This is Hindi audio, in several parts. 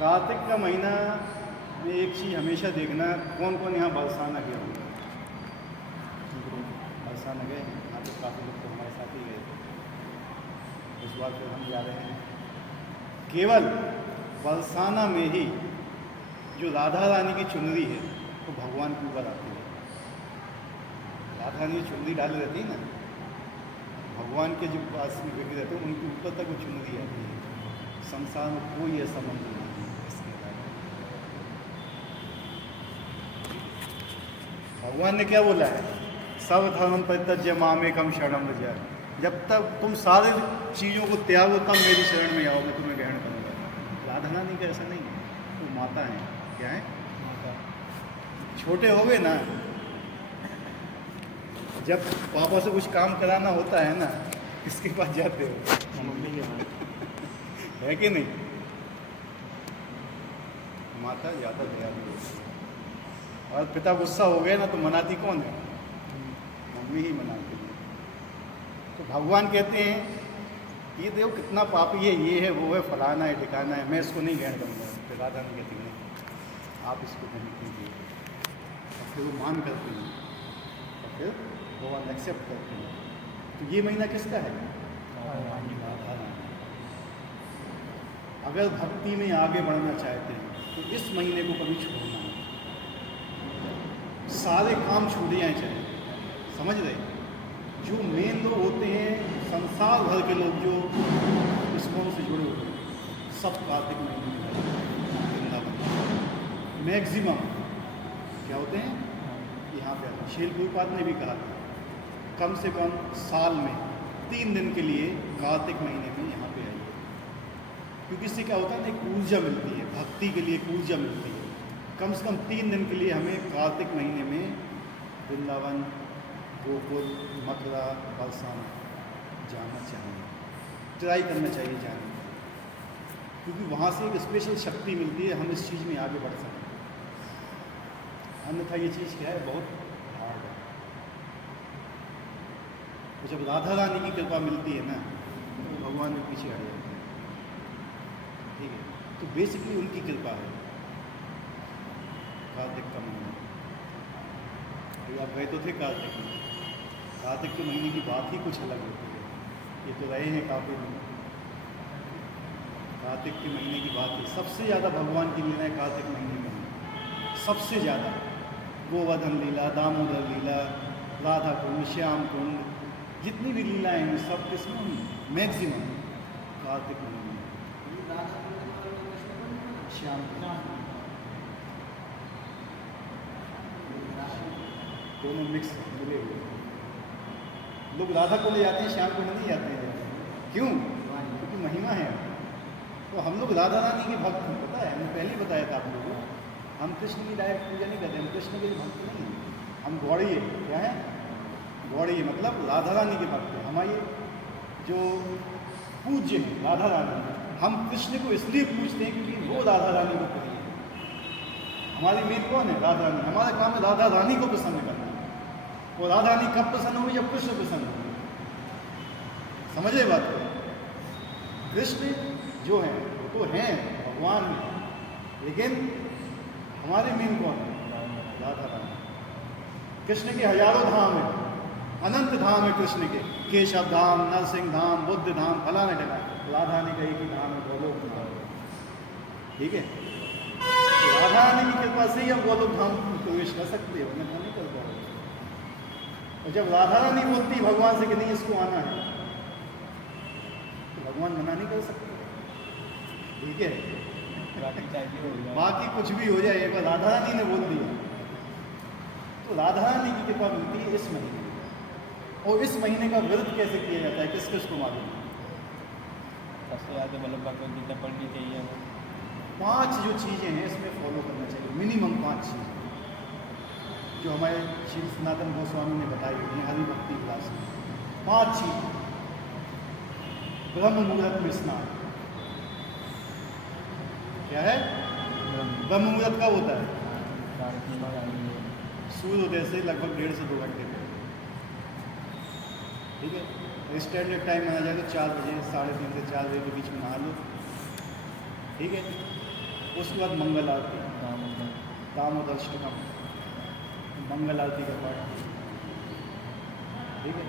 कार्तिक का महीना में एक चीज़ हमेशा देखना, कौन कौन यहाँ बरसाना गए होंगे। बरसाना गए हैं, यहाँ तो काफ़ी लोग तो हमारे साथ ही गए थे। इस बार फिर हम जा रहे हैं। केवल बरसाना में ही जो राधा रानी की चुनरी है वो भगवान के ऊपर आती है। राधा रानी की चुनरी डाली रहती है ना, भगवान के जो पास में बैठे रहते हैं उनके ऊपर तक वो चुनरी आती है। संसार में कोई ऐसा मंदिर नहीं है इसके बारे में। भगवान ने क्या बोला है, सब धर्म परित्यज्य मामेकम शरणम व्रज। जब तक तुम सारे चीज़ों को त्यागो तब मेरी शरण में आओ, मैं तुम्हें ग्रहण करूँगा। राधा रानी का ऐसा नहीं है, वो माता है। क्या है? माता। छोटे हो गए ना, जब पापा से कुछ काम कराना होता है ना, किसके पास जाते हो? मम्मी के पास है कि नहीं? माता ज़्यादा दयालु है। और पिता गुस्सा हो गए ना तो मनाती कौन है? मम्मी ही मनाती है। तो भगवान कहते हैं ये देखो कितना पापी है, ये है वो है, फलाना है ठिकाना है, मैं इसको नहीं ग्रहण करूँगा। फिर राधा नहीं कहती नहीं, आप इसको ग्रहण कीजिए। और फिर वो मान करते हैं और फिर भगवान एक्सेप्ट करते हैं। तो ये महीना किसका है? राधा रानी। अगर भक्ति में आगे बढ़ना चाहते हैं तो इस महीने को कभी छोड़ना है। सारे काम छूट जाए चाहे, समझ रहे? जो मेन लोग होते हैं संसार भर के लोग जो इस्कॉन से जुड़े होते हैं, सब कार्तिक महीने में वृंदावन मैक्सिमम क्या होते हैं यहाँ पे आते हैं। शील गुरुपाद ने भी कहा था कम से कम साल में 3 दिन के लिए कार्तिक महीने में यहाँ पे आइए, क्योंकि इससे क्या होता है ना, एक ऊर्जा मिलती है, भक्ति के लिए एक ऊर्जा मिलती है। कम से कम 3 दिन के लिए हमें कार्तिक महीने में वृंदावन, गोकुल, मथुरा, बरसाना जाना चाहिए, ट्राई करना चाहिए जाने, क्योंकि वहाँ से एक स्पेशल शक्ति मिलती है, हम इस चीज़ में आगे बढ़ सकते हैं। अन्यथा ये चीज़ क्या है, बहुत हार्ड है। तो जब राधा रानी की कृपा मिलती है ना तो भगवान के पीछे हट जाते हैं। ठीक है, तो बेसिकली उनकी कृपा है। कार्तिक का महीना, अभी आप गए तो थे कार्तिक में। कार्तिक के महीने की बात ही कुछ अलग होती है। ये तो रहे हैं काफ़ी दिन। कार्तिक के महीने की बात है, सबसे ज़्यादा भगवान की लीलाएँ कार्तिक महीने में हैं। सबसे ज़्यादा गोवर्धन लीला, दामोदर लीला, राधा कुंड, श्याम कुंड, जितनी भी लीलाएँ हैं सब किसमें मैक्सिमम कार्तिक महीने में। श्याम कुंड दोनों मिक्स मिले हुए। लोग राधा को ले जाते हैं, श्याम को नहीं जाते हैं। क्यों? क्योंकि महिमा है। तो हम लोग राधा रानी के भक्त हैं, पता है, हमने पहले ही बताया था आप लोगों को। हम कृष्ण की डायरेक्ट पूजा नहीं करते, हम कृष्ण के भक्त नहीं हैं, हम गौड़ी है। क्या है? गौड़ी है, मतलब राधा रानी के भक्त हैं। हमारे जो पूज्य हैं राधा रानी, हम कृष्ण को इसलिए पूजते हैं क्योंकि वो राधा रानी को प्रिय है। हमारी मेन कौन है? राधा रानी। हमारा काम है राधा रानी को प्रसन्न करना। वो राधा रानी कब प्रसन्न होगी? जब कृष्ण प्रसन्न होगी। समझे बात को? कृष्ण जो है वो तो हैं, भगवान हैं, लेकिन हमारे मेन कौन है? राधा रानी। कृष्ण के हजारों धाम है, अनंत धाम है कृष्ण के। केशव धाम, नरसिंह धाम, बुद्ध धाम, फलाना ठिकाना। राधा रानी का एक ही धाम है, गोलोक धाम। ठीक है, तो राधा रानी की कृपा से ही हम गोलोक धाम प्रवेश कर सकते हो, अन्यथा नहीं कर पाओगे। और जब राधा रानी बोलती भगवान से कि नहीं इसको आना है, तो भगवान मना नहीं कर सकते। ठीक है, बाकी कुछ भी हो जाए, एक बार राधा रानी ने बोल दिया तो राधा रानी की कृपा मिलती है इस महीने में। और इस महीने का व्रत कैसे किया जाता है, किस किस को मालूम है? सबसे ज़्यादा मतलब भगवद गीता पढ़नी चाहिए। 5 जो चीज़ें हैं इसमें फॉलो करना चाहिए, मिनिमम 5 चीज़ें जो हमारे श्री सनातन गोस्वामी ने बताई हुई हैं हरि भक्ति क्लास में। 5 चीज़। ब्रह्म मुहूर्त में स्नान। क्या है? ब्रह्म मुहूर्त कब होता है? सूर्योदय से लगभग 1.5 से 2 घंटे में। ठीक है, स्टैंडर्ड टाइम माना जाए तो 4 बजे, 3:30 से 4 बजे के बीच में नहा लो। ठीक है, उसके बाद मंगल आरती, दामोदराष्टकम, मंगल आरती का पाठ, ठीक है।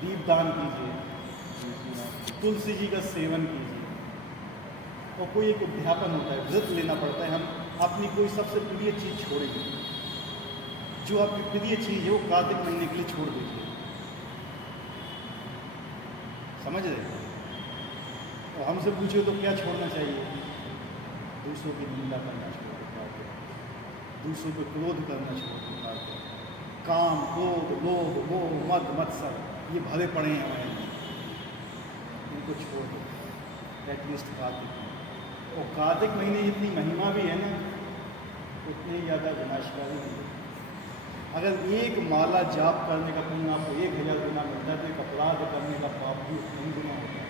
दीपदान कीजिए, तुलसी जी का सेवन कीजिए। और कोई एक उद्यापन होता है, व्रत लेना पड़ता है, हम अपनी कोई सबसे प्रिय चीज़ छोड़ेंगे, जो आपकी प्रिय चीज़ है वो कार्तिक महीने के लिए छोड़ दीजिए, समझ रहे। और हमसे पूछे तो क्या छोड़ना चाहिए? दूसरों की निंदा करना छोड़ दो, दूसरों को क्रोध करना छोड़ दो, काम, क्रोध, लोभ, मोह, मद, मत्सर, ये भरे पड़े हैं हमारे, इनको छोड़ दो एटलीस्ट कार्तिक में। और कार्तिक महीने जितनी महिमा भी है ना, उतनी ज़्यादा विनाशकारी है। अगर एक माला जाप करने का पुण्य आपको 1000 गुना मिलता है, तो एक अपराध करने का पाप भी 3 गुना होता है।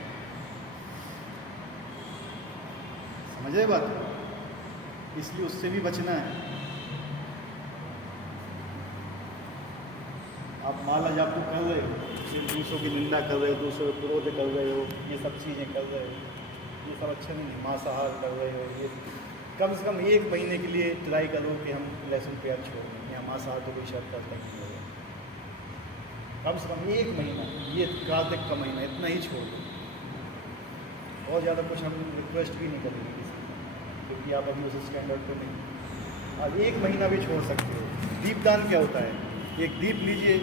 समझे बात? इसलिए उससे भी बचना है। आप माला जाप तो कर रहे हो, फिर दूसरों की निंदा कर रहे हो, दूसरों को क्रोध कर रहे हो, ये सब चीज़ें कर रहे हो, ये सब अच्छा नहीं है। मांसाहार कर रहे हो, ये कम से कम 1 महीने के लिए ट्राई करो कि हम लहसुन प्याज छोड़ दें, या मांसाहार तो कोई शर्त तक नहीं होगा। कम से कम 1 महीना, ये कार्तिक का महीना, इतना ही छोड़ दो। बहुत ज़्यादा कुछ हम रिक्वेस्ट भी नहीं करेंगे किसी को, क्योंकि आप अभी उस स्टैंडर्ड पे नहीं। आप 1 महीना भी छोड़ सकते हो। दीपदान क्या होता है? एक दीप लीजिए,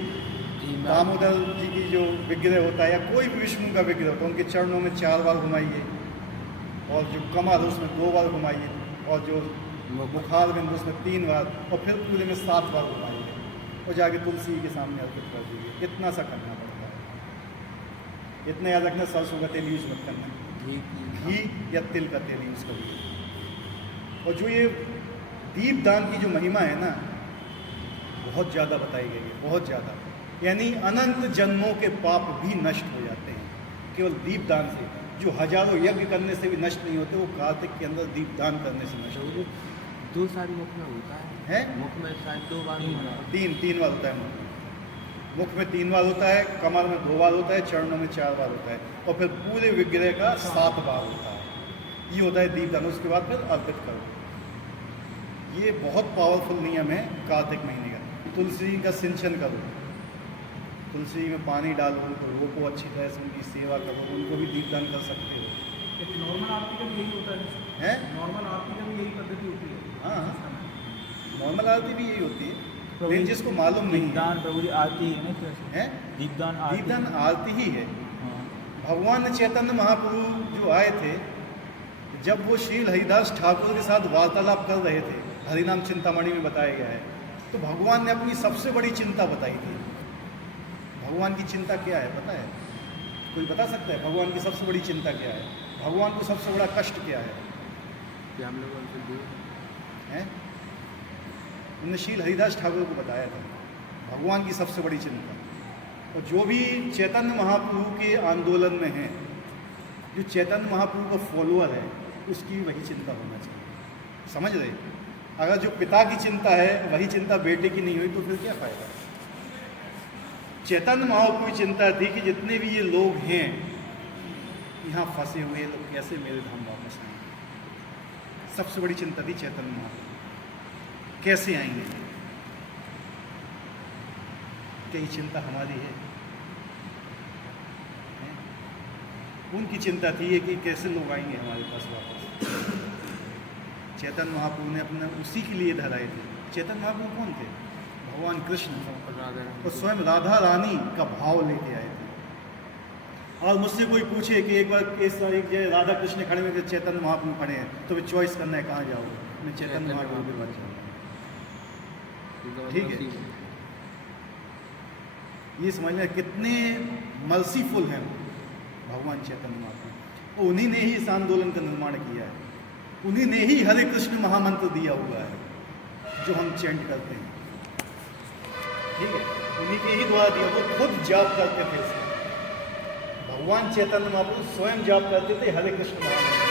दामोदर जी की जो विग्रह होता है, या कोई भी विष्णु का विग्रह होता है, उनके चरणों में 4 बार घुमाइए, और जो कमल है उसमें 2 बार घुमाइए, और जो मुखार बिंदु उसमें 3 बार, और फिर पूरे में 7 बार घुमाइए, और जाके तुलसी जी के सामने अर्पित कर दीजिए। इतना सा करना पड़ता है। इतना याद रखना, सरसों का तेल यूज़ मत करना, घी या तिल का तेल यूज़ करिए। और जो ये दीपदान की जो महिमा है ना, बहुत ज़्यादा बताई गई है, बहुत ज़्यादा। यानी अनंत जन्मों के पाप भी नष्ट हो जाते हैं केवल दीपदान से। जो हजारों यज्ञ करने से भी नष्ट नहीं होते, वो कार्तिक के अंदर दीपदान करने से नष्ट होते हैं। 2 साल मुख में होता है, मुख में शायद 2 बार होता है, 3 बार होता है। मुख में 3 बार होता है, कमर में 2 बार होता है, चरणों में 4 बार होता है, और फिर पूरे विग्रह का 7 बार होता है। ये होता है दीपदान। उसके बाद फिर अर्पित करो। ये बहुत पावरफुल नियम है कार्तिक महीने का। तुलसी का सिंचन करो, तुलसी में पानी डालो, तो रोको अच्छी तरह से, उनकी सेवा करो, उनको भी दीपदान कर सकते हो। एक नॉर्मल आरती का भी यही होता है? नॉर्मल आरती का भी यही पद्धति होती है? हाँ, नॉर्मल आरती भी यही होती है, लेकिन जिसको मालूम नहीं दीपदान प्रभु जी आरती है ना, है दीपदान आरती ही है। हाँ। भगवान चैतन्य महाप्रभु जो आए थे, जब वो श्री हरिदास ठाकुर के साथ वार्तालाप कर रहे थे, हरिनाम चिंतामणि में बताया गया है, तो भगवान ने अपनी सबसे बड़ी चिंता बताई थी। भगवान की चिंता क्या है पता है? कोई बता सकता है भगवान की सबसे बड़ी चिंता क्या है? भगवान को सबसे बड़ा कष्ट क्या है? कि हम लोग उनसे दूर हैं? उन्होंने श्री हरिदास ठाकुर को बताया था भगवान की सबसे बड़ी चिंता। और जो भी चैतन्य महाप्रभु के आंदोलन में है, जो चैतन्य महाप्रभु का फॉलोअर है, उसकी वही चिंता होना चाहिए। समझ रहे? अगर जो पिता की चिंता है वही चिंता बेटे की नहीं हुई, तो फिर क्या फ़ायदा? चैतन्य महाप्रभु की चिंता थी कि जितने भी ये लोग हैं यहाँ फंसे हुए, लोग कैसे मेरे धाम वापस आएंगे। सबसे बड़ी चिंता थी चैतन्य महाप्रभु, कैसे आएंगे। क्या ये चिंता हमारी है? उनकी चिंता थी कि कैसे लोग आएंगे हमारे पास वापस। चैतन्य महाप्रभु ने अपना उसी के लिए धराए थे। चैतन्य महाप्रभु कौन थे? भगवान कृष्ण, तो स्वयं राधा रानी का भाव लेके आए थे। और मुझसे कोई पूछे कि एक बार इस जगह राधा कृष्ण खड़े हुए, चैतन्य महाप्रभु खड़े हैं, तो वे चॉइस करना है कहाँ जाओगे? मैं चैतन्य महाप्रभु के पास जाऊँगा। ठीक है, ये समझ में कितने मर्सीफुल हैं भगवान चैतन्य महाप्रभु। उन्हीं ने ही इस आंदोलन का निर्माण किया है, उन्हीं ने ही हरे कृष्ण महामंत्र दिया हुआ है जो हम चैंट करते हैं। ठीक है, उन्हीं के ही द्वारा दिया। वो खुद जाप करते थे इसमें। भगवान चैतन्य महाप्रभु स्वयं जाप करते थे हरे कृष्ण महामंत्र।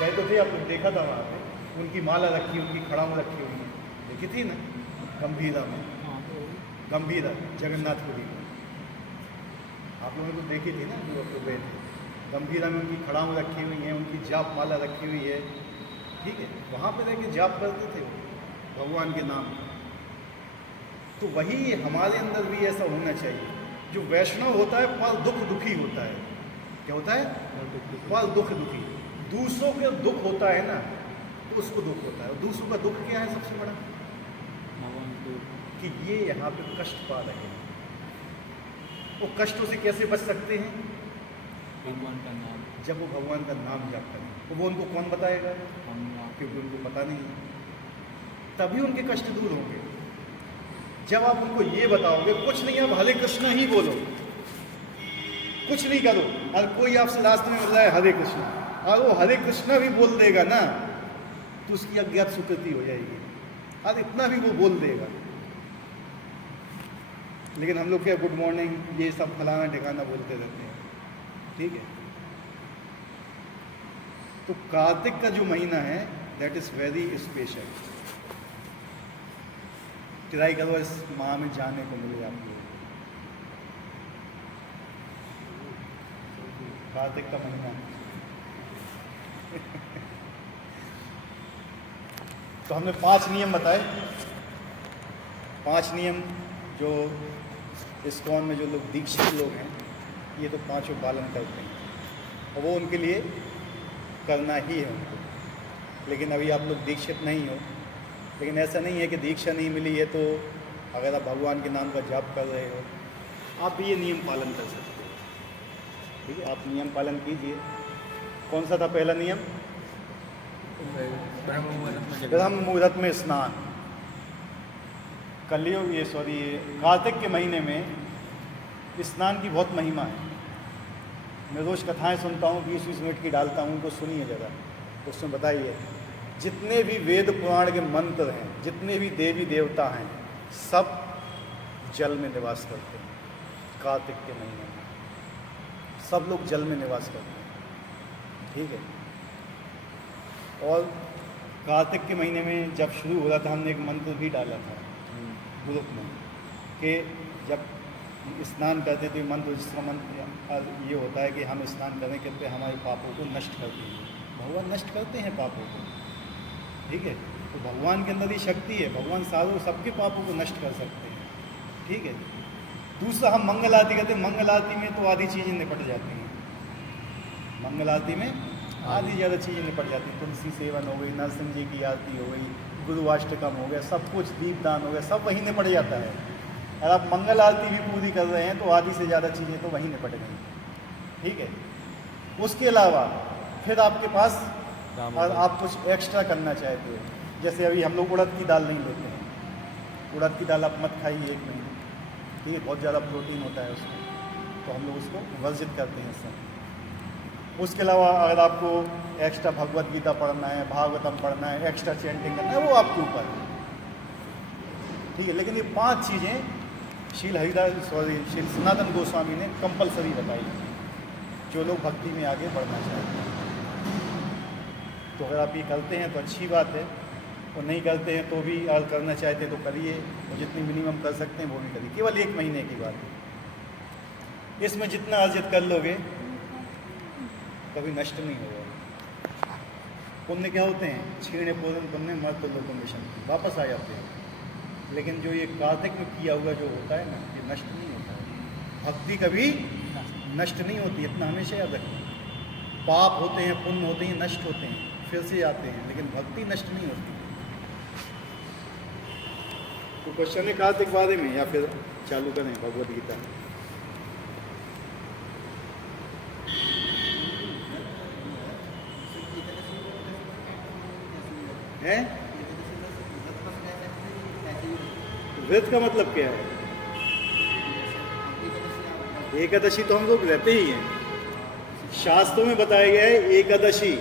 कहते थे, आपने देखा था वहाँ पे उनकी माला रखी, उनकी खड़ाऊ रखी हुई, देखी थी ना गंभीरा में, गंभीरा जगन्नाथपुरी में आप लोगों को देखी थी ना, जो गए थे। गंभीरा में उनकी खड़ाऊ रखी हुई है, उनकी जाप माला रखी हुई है। ठीक है, वहाँ पे रह के जाप करते थे भगवान के नाम का। तो वही हमारे अंदर भी ऐसा होना चाहिए। जो वैष्णव होता है पर दुख दुखी होता है। क्या होता है? पर दुख दुखी। दूसरों के दुख होता है ना, तो उसको दुख होता है। और दूसरों का दुख क्या है सबसे बड़ा? कि ये यहाँ पे कष्ट पा रहे हैं। वो कष्टों से कैसे बच सकते हैं? भगवान का नाम, जब वो भगवान का नाम जाप करें। तो वो उनको कौन बताएगा? हम क्योंकि उनको पता नहीं है। तभी उनके कष्ट दूर होंगे। जब आप उनको ये बताओगे कुछ नहीं, आप हरे कृष्ण ही बोलो, कुछ नहीं करो। और कोई आपसे रास्ते में मिल रहा है हरे कृष्ण, और वो हरे कृष्ण भी बोल देगा ना, तो उसकी अज्ञात स्वीकृति हो जाएगी। और इतना भी वो बोल देगा। लेकिन हम लोग क्या गुड मॉर्निंग ये सब फलाना ठिकाना बोलते रहते हैं। ठीक है। तो कार्तिक का जो महीना है that is very special. Try करो इस माह में जाने को मिले आपको। कार्तिक का महीना तो हमने 5 नियम बताए। 5 नियम जो इस्कॉन में जो लोग दीक्षित लोग हैं, ये तो 5 पालन करते हैं और वो उनके लिए करना ही है उनको। लेकिन अभी आप लोग दीक्षित नहीं हो, लेकिन ऐसा नहीं है कि दीक्षा नहीं मिली है तो अगर आप भगवान के नाम का जाप कर रहे हो, आप भी ये नियम पालन कर सकते हो। ठीक है, आप नियम पालन कीजिए। कौन सा था पहला नियम? ब्रह्म मुहूर्त में स्नान। कलयुग कार्तिक के महीने में स्नान की बहुत महिमा है। मैं रोज़ कथाएं सुनता हूँ, 20-20 मिनट की डालता हूँ, उनको सुनिए ज़रा। उसमें बताइए जितने भी वेद पुराण के मंत्र हैं, जितने भी देवी देवता हैं, सब जल में निवास करते हैं। कार्तिक के महीने में सब लोग जल में निवास करते हैं। ठीक है। और कार्तिक के महीने में जब शुरू हो रहा था, हमने एक मंत्र भी डाला था ग्रुप में कि जब स्नान करते थे मंत्र, जिसका मंत्र ये होता है कि हम स्नान करने के पे हमारे पापों को नष्ट करते हैं। भगवान नष्ट करते हैं पापों को। ठीक है। तो भगवान के अंदर ही शक्ति है, भगवान सारों सबके पापों को नष्ट कर सकते हैं। ठीक है। दूसरा, हम मंगल आरती करते हैं। मंगल आरती में तो आधी चीज़ें निपट जाती हैं। मंगल आरती में आधी ज़्यादा चीज़ें निपट जाती हैं। तुलसी सेवन हो गई, नरसिंह जी की आरती हो गई, गुरुवाष्टकम हो गया, सब कुछ, दीपदान हो गया, सब वहीं निपट जाता है। और आप मंगल आरती भी पूरी कर रहे हैं तो आधी से ज़्यादा चीज़ें तो वहीं निपट गई। ठीक है। उसके अलावा फिर आपके पास और आप कुछ एक्स्ट्रा करना चाहते हो, जैसे अभी हम लोग उड़द की दाल नहीं लेते हैं। उड़द की दाल आप मत खाइए 1 महीने। ठीक है, बहुत ज़्यादा प्रोटीन होता है उसमें, तो हम लोग उसको वर्जित करते हैं सब। उसके अलावा अगर आपको एक्स्ट्रा भगवत गीता पढ़ना है, भागवतम पढ़ना है, एक्स्ट्रा चैंटिंग करना है, वो आपके ऊपर है। ठीक है। लेकिन ये 5 चीज़ें श्री सनातन गोस्वामी ने कंपलसरी बताई, जो लोग भक्ति में आगे बढ़ना चाहते हैं। तो अगर आप ये करते हैं तो अच्छी बात है, और नहीं करते हैं तो भी अगर करना चाहते हैं तो करिए, और जितनी मिनिमम कर सकते हैं वो भी करिए। केवल 1 महीने की बात है। इसमें जितना अर्जित कर लोगे कभी नष्ट नहीं होगा। पुण्य क्या होते हैं? क्षीण पूर्ण पुण्य मर्त लोकों में शांति, वापस आ जाते हैं। लेकिन जो ये कार्तिक में किया हुआ जो होता है ना, ये नष्ट नहीं होता है। भक्ति कभी नष्ट नहीं होती, इतना हमेशा याद रखना। पाप होते हैं, पुण्य होते हैं, नष्ट होते हैं, फिर से आते हैं, लेकिन भक्ति नष्ट नहीं होती। तो क्वेश्चन है कार्तिक बारे में, या फिर चालू करें भगवद गीता? है व्रत का मतलब क्या है? एकादशी तो हम लोग रहते ही हैं। शास्त्रों में बताया गया है एकादशी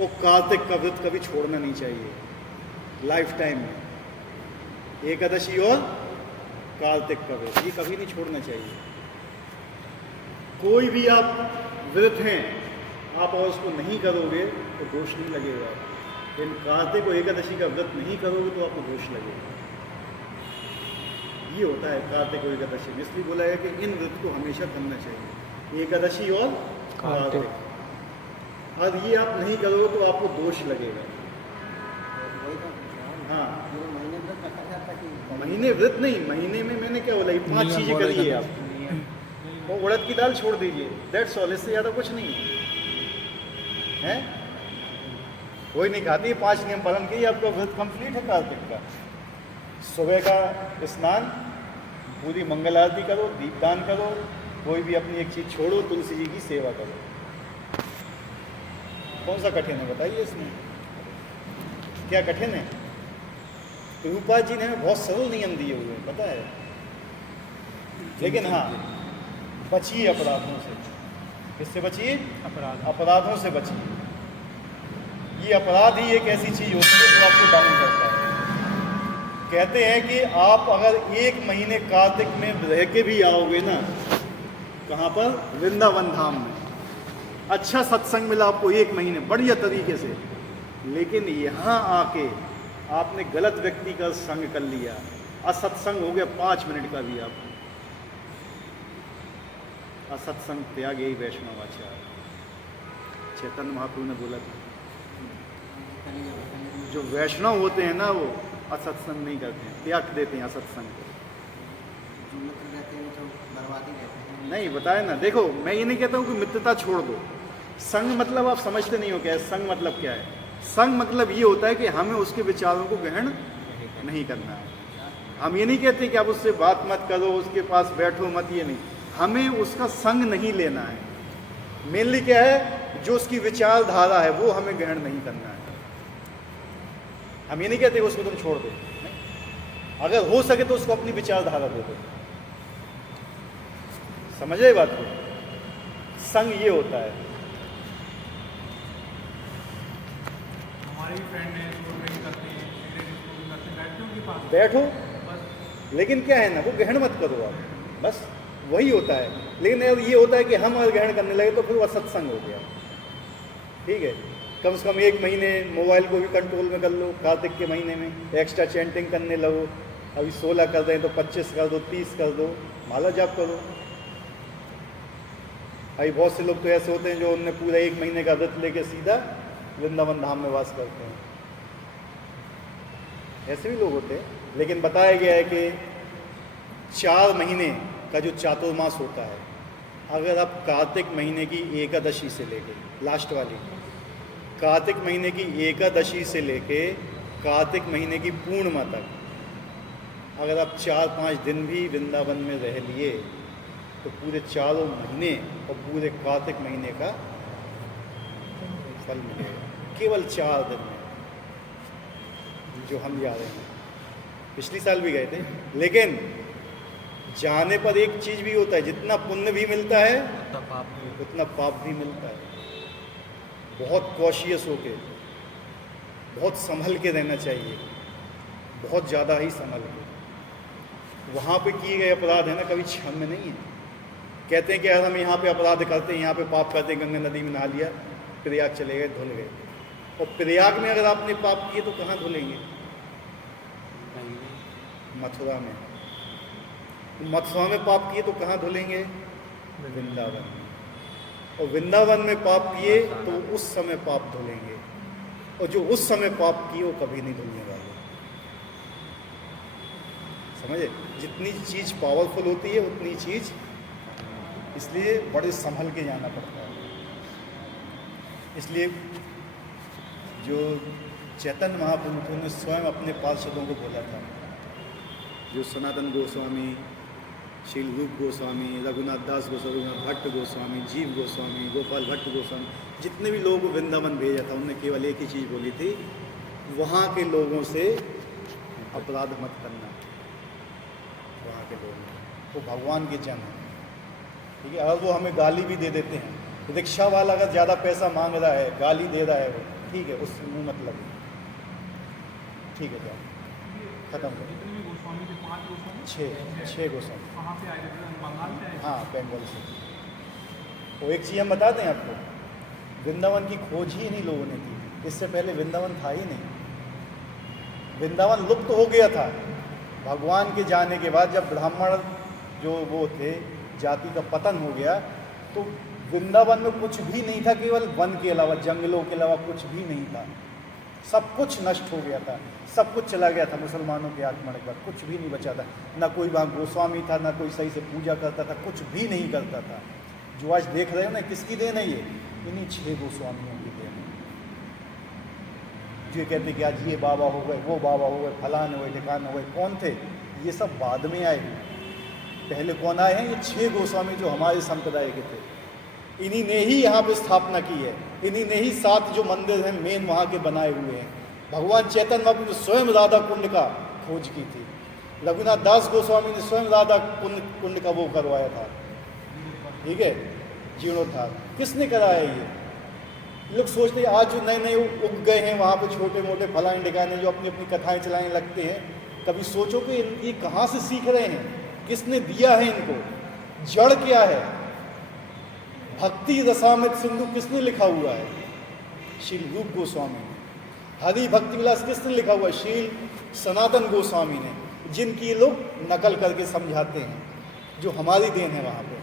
और कार्तिक का व्रत कभी छोड़ना नहीं चाहिए लाइफ टाइम में। एकादशी और कार्तिक का व्रत ये कभी नहीं छोड़ना चाहिए। कोई भी आप व्रत हैं, आप और उसको नहीं करोगे तो दोष नहीं लगेगा। लेकिन कार्तिक और एकादशी का व्रत नहीं करोगे तो आपको दोष लगेगा। ये होता है कार्तिक और एकादशी में। इसलिए बोला है कि इन व्रत को हमेशा करना चाहिए, एकादशी और कार्तिक। और ये आप नहीं करोगे तो आपको दोष लगेगा। हाँ, महीने व्रत नहीं, महीने में मैंने क्या बोला, ये 5 चीज़ें करिए आप। वो उड़द की दाल छोड़ दीजिए, दैट्स ऑल, इससे ज़्यादा कुछ नहीं है। कोई नहीं खाती, 5 नियम पालन कीजिए, आपका व्रत कंप्लीट है कार्तिक का। सुबह का स्नान, पूरी मंगल आरती करो, दीपदान करो, कोई भी अपनी एक चीज़ छोड़ो, तुलसी जी की सेवा करो। कौन सा कठिन है बताइए इसमें, क्या कठिन है? प्रभुपाद जी ने हमें बहुत सरल नियम दिए हुए हैं, पता है। लेकिन हाँ, बचिए अपराधों से। किससे बचिए? अपराधों से बचिए। ये अपराध ही एक ऐसी चीज होती है जो आपको डाउन करता है। कहते हैं कि आप अगर 1 महीने कार्तिक में रह के भी आओगे ना, कहाँ पर? वृंदावन धाम में, अच्छा सत्संग मिला आपको 1 महीने बढ़िया तरीके से, लेकिन यहाँ आके आपने गलत व्यक्ति का संग कर लिया, असत्संग हो गया 5 मिनट का भी, आप असत्संग त्याग यही वैष्णवाचार। चैतन्य महाप्रभु ने बोला था, जो वैष्णव होते हैं ना वो असत्संग नहीं करते हैं, त्याग देते हैं असत्संग को। नहीं बताए ना, देखो मैं ये नहीं कहता हूँ कि मित्रता छोड़ दो। संग मतलब आप समझते नहीं हो क्या है संग मतलब क्या है। संग मतलब ये होता है कि हमें उसके विचारों को ग्रहण नहीं करना है। हम ये नहीं कहते कि आप उससे बात मत करो, उसके पास बैठो मत, ये नहीं, हमें उसका संग नहीं लेना है। मेनली क्या है, जो उसकी विचारधारा है वो हमें ग्रहण नहीं करना है। हम ये नहीं कहते कि उसको तुम छोड़ दो, अगर हो सके तो उसको अपनी विचारधारा दे दो। समझ रहे बात को? संग ये होता है। हमारे भी फ्रेंड हैं जो ड्रिंक करते हैं, सिगरेट स्मोकिंग करते हैं, बैठते हैं उनके पास, बैठो, बस। लेकिन क्या है ना, वो ग्रहण मत करो आप, बस वही होता है। लेकिन ये होता है कि हम अगर ग्रहण करने लगे तो फिर वो सत्संग हो गया। ठीक है, कम से कम 1 महीने मोबाइल को भी कंट्रोल में कर लो। कार्तिक के महीने में एक्स्ट्रा चैंटिंग करने लगो। अभी 16 कर दें तो 25 कर दो, 30 कर दो, माला जाप करो। अभी बहुत से लोग तो ऐसे होते हैं जो उनने पूरा 1 महीने का व्रत लेके सीधा वृंदावन धाम में वास करते हैं, ऐसे भी लोग होते हैं। लेकिन बताया गया है कि 4 महीने का जो चातुर्मास होता है, अगर आप कार्तिक महीने की एकादशी से लेके, लास्ट वाली कार्तिक महीने की एकादशी से लेके कार्तिक महीने की पूर्णिमा तक, अगर आप 4-5 दिन भी वृंदावन में रह लिए तो पूरे 4 महीने और पूरे कार्तिक महीने का फल मिलेगा, केवल 4 दिन में, जो हम जा रहे हैं। पिछली साल भी गए थे, लेकिन जाने पर एक चीज़ भी होता है, जितना पुण्य भी मिलता है उतना पाप भी मिलता है। बहुत कॉशियस होके, बहुत संभल के रहना चाहिए, बहुत ज़्यादा ही संभल के। वहाँ पे किए गए अपराध है ना, कभी क्षम्य नहीं है। कहते हैं कि यार हम यहाँ पे अपराध करते हैं, यहाँ पे पाप करते हैं, गंगा नदी में नहा लिया, प्रयाग चले गए, धुल गए। और प्रयाग में अगर आपने पाप किए तो कहाँ धुलेंगे? मथुरा में। मथुरा में पाप किए तो कहाँ धुलेंगे? वृंदावन में। और वृंदावन में पाप किए तो उस समय पाप धुलेंगे, और जो उस समय पाप किए वो कभी नहीं धुलने वाले। समझे? जितनी चीज़ पावरफुल होती है उतनी चीज़, इसलिए बड़े संभल के जाना पड़ता है। इसलिए जो चैतन्य महाप्रभु ने स्वयं अपने पार्षदों को बोला था, जो सनातन गोस्वामी, शील रूप गोस्वामी, रघुनाथ दास गोस्वामी, रघुनाथ भट्ट गोस्वामी, जीव गोस्वामी, गोपाल भट्ट गोस्वामी, जितने भी लोगों को वृंदावन भेजा था, उन्होंने केवल एक ही चीज़ बोली थी, वहाँ के लोगों से अपराध मत करना। वहाँ के लोग वो भगवान के जन हैं, ठीक है। और वो हमें गाली भी दे देते हैं। रिक्शा वाला अगर ज़्यादा पैसा मांग रहा है, गाली दे रहा है वो, ठीक है, उससे मुँह मत लगे, ठीक है, जाओ खत्म करो। जितने भी गोस्वामी थे, 5 गोस्वामी, 6 गोस्वामी। कहाँ से आए थे? बंगाल से आए? हाँ, बंगाल से। वो एक चीज़ हम बता दें आपको, वृंदावन की खोज ही नहीं लोगों ने की। इससे पहले वृंदावन था ही नहीं। वृंदावन लुप्त हो गया था भगवान के जाने के बाद। जब ब्राह्मण जो वो थे, जाति का पतन हो गया, तो वृंदावन में कुछ भी नहीं था, केवल वन के अलावा, जंगलों के अलावा कुछ भी नहीं था। सब कुछ नष्ट हो गया था, सब कुछ चला गया था मुसलमानों के आक्रमण पर, कुछ भी नहीं बचा था। ना कोई वहाँ गोस्वामी था, ना कोई सही से पूजा करता था, कुछ भी नहीं करता था। जो आज देख रहे हो ना, किसकी देन है ये? इन्हीं 6 गोस्वामियों की देन है। जो कहते कि आज ये बाबा हो गए, वो बाबा हो गए, फलान हुए, ढिकान हो गए, कौन थे? ये सब बाद में आए। पहले कौन आए हैं? ये 6 गोस्वामी जो हमारे संप्रदाय के थे। इन्हीं ने ही यहाँ पे स्थापना की है। इन्हीं ने ही 7 जो मंदिर हैं मेन वहाँ के बनाए हुए हैं। भगवान चैतन्य महाप्रभु ने स्वयं राधा कुंड का खोज की थी। रघुनाथ दास गोस्वामी ने स्वयं राधा कुंड का वो करवाया था, ठीक है, जीर्णोद्धार। किसने कराया ये? लोग सोचते हैं आज जो नए नए उग गए हैं वहाँ पे छोटे मोटे फलाने ढिकाने जो अपनी अपनी कथाएं चलाने लगते हैं, कभी सोचो कि ये कहाँ से सीख रहे हैं? किसने दिया है इनको? जड़ क्या है? भक्ति रसामृत सिंधु किसने लिखा हुआ है? श्री रूप गोस्वामी ने। हरि भक्ति विलास किसने लिखा हुआ है? श्री सनातन गोस्वामी ने। जिनकी लोग नकल करके समझाते हैं, जो हमारी देन है वहाँ पे।